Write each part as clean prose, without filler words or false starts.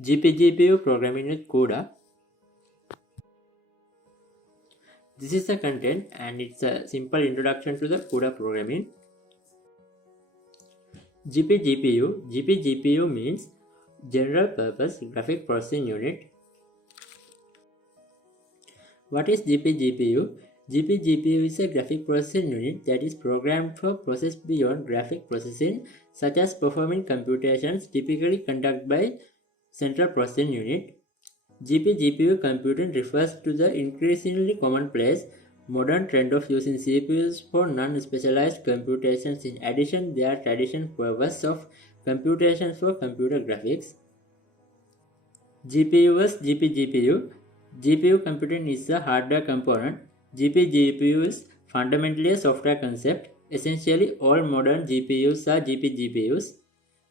GPGPU Programming with Cuda. This is the content and it's a simple introduction to the Cuda programming. GPGPU means General Purpose Graphic Processing Unit. What is GPGPU? GPGPU is a graphic processing unit that is programmed for process beyond graphic processing, such as performing computations typically conducted by Central Processing Unit. GPGPU computing refers to the increasingly commonplace modern trend of using CPUs for non-specialized computations. In addition, there are traditional purposes of computations for computer graphics. GPU vs GPGPU. GPU computing is a hardware component. GPGPU is fundamentally a software concept. Essentially, all modern GPUs are GPGPUs.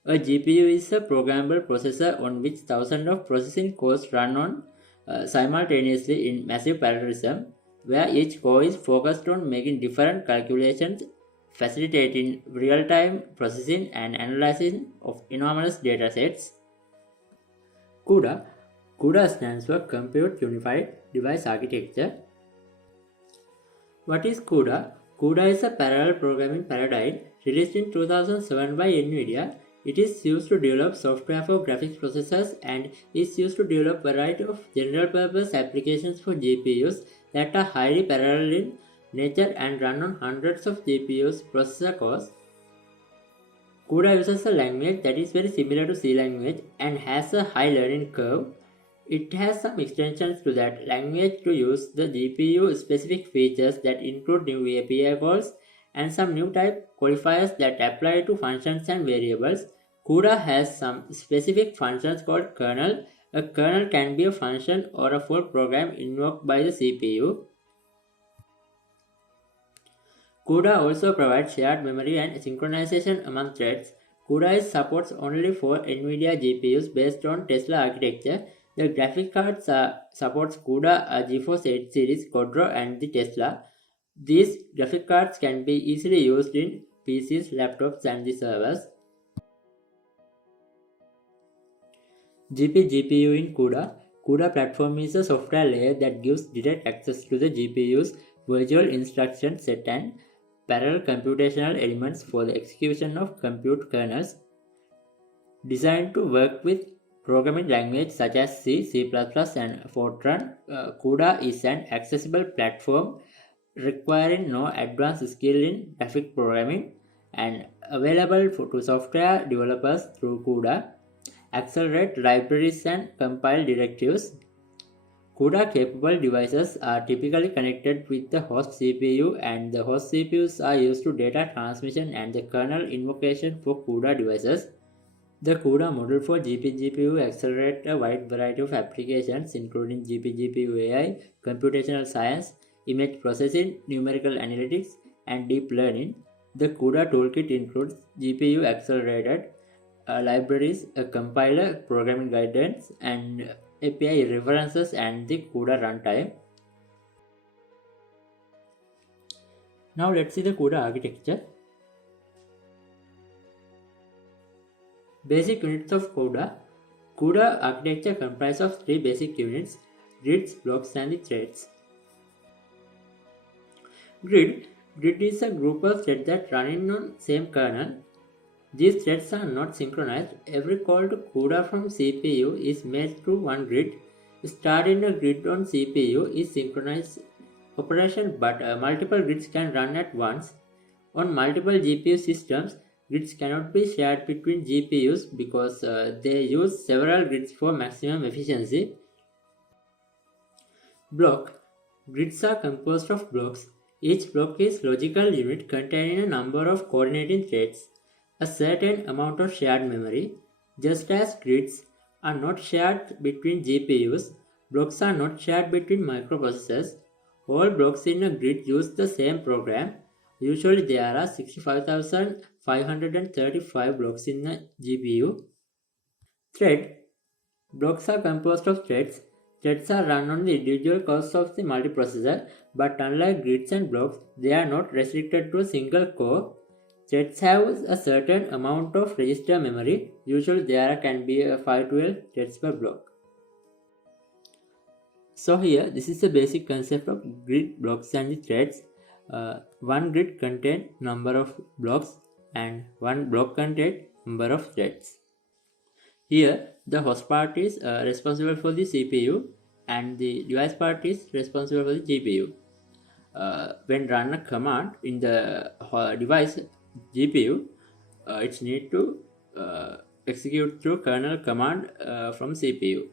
A GPU is a programmable processor on which thousands of processing cores run on simultaneously in massive parallelism, where each core is focused on making different calculations, facilitating real-time processing and analyzing of enormous datasets. Cuda. Cuda stands for Compute Unified Device Architecture. What is Cuda? Cuda is a parallel programming paradigm released in 2007 by NVIDIA. It is used to develop software for graphics processors and is used to develop a variety of general-purpose applications for GPUs that are highly parallel in nature and run on hundreds of GPUs processor cores. Cuda uses a language that is very similar to C language and has a high learning curve. It has some extensions to that language to use the GPU-specific features that include new API calls and some new type qualifiers that apply to functions and variables. Cuda has some specific functions called kernel. A kernel can be a function or a full program invoked by the CPU. Cuda also provides shared memory and synchronization among threads. Cuda supports only for NVIDIA GPUs based on Tesla architecture. The graphic card supports Cuda, GeForce 8 series, Quadro and the Tesla. These graphic cards can be easily used in PCs, laptops and the servers. GPGPU in Cuda. Cuda platform is a software layer that gives direct access to the GPU's virtual instruction set and parallel computational elements for the execution of compute kernels. Designed to work with programming languages such as C, C++ and Fortran, Cuda is an accessible platform requiring no advanced skill in graphic programming and available to software developers through Cuda. Accelerate libraries and compile directives. Cuda-capable devices are typically connected with the host CPU, and the host CPUs are used to data transmission and the kernel invocation for Cuda devices. The Cuda model for GPGPU accelerates a wide variety of applications including GPGPU AI, computational science, image processing, numerical analytics, and deep learning. The Cuda toolkit includes GPU accelerated libraries, a compiler, programming guidance, and API references and the Cuda runtime. Now let's see the Cuda architecture. Basic units of Cuda. Cuda architecture comprises of three basic units: grids, blocks, and the threads. Grid is a group of threads that run on same kernel. These threads are not synchronized. Every call to Cuda from CPU is made through one grid. Starting a grid on CPU is synchronized operation, but multiple grids can run at once. On multiple GPU systems, grids cannot be shared between GPUs because they use several grids for maximum efficiency. Block. Grids are composed of blocks. Each block is a logical unit containing a number of coordinating threads. A certain amount of shared memory. Just as grids are not shared between GPUs, blocks are not shared between microprocessors. All blocks in a grid use the same program. Usually there are 65,535 blocks in a GPU. Thread. Blocks are composed of threads. Threads are run on the individual cores of the multiprocessor, but unlike grids and blocks, they are not restricted to a single core. Threads have a certain amount of register memory. Usually there can be 5 to 12 threads per block. So here, this is the basic concept of grid blocks and the threads. One grid contains number of blocks and one block contains number of threads. Here, the host part is responsible for the CPU and the device part is responsible for the GPU. When run a command in the device GPU, it need to execute through kernel command from CPU.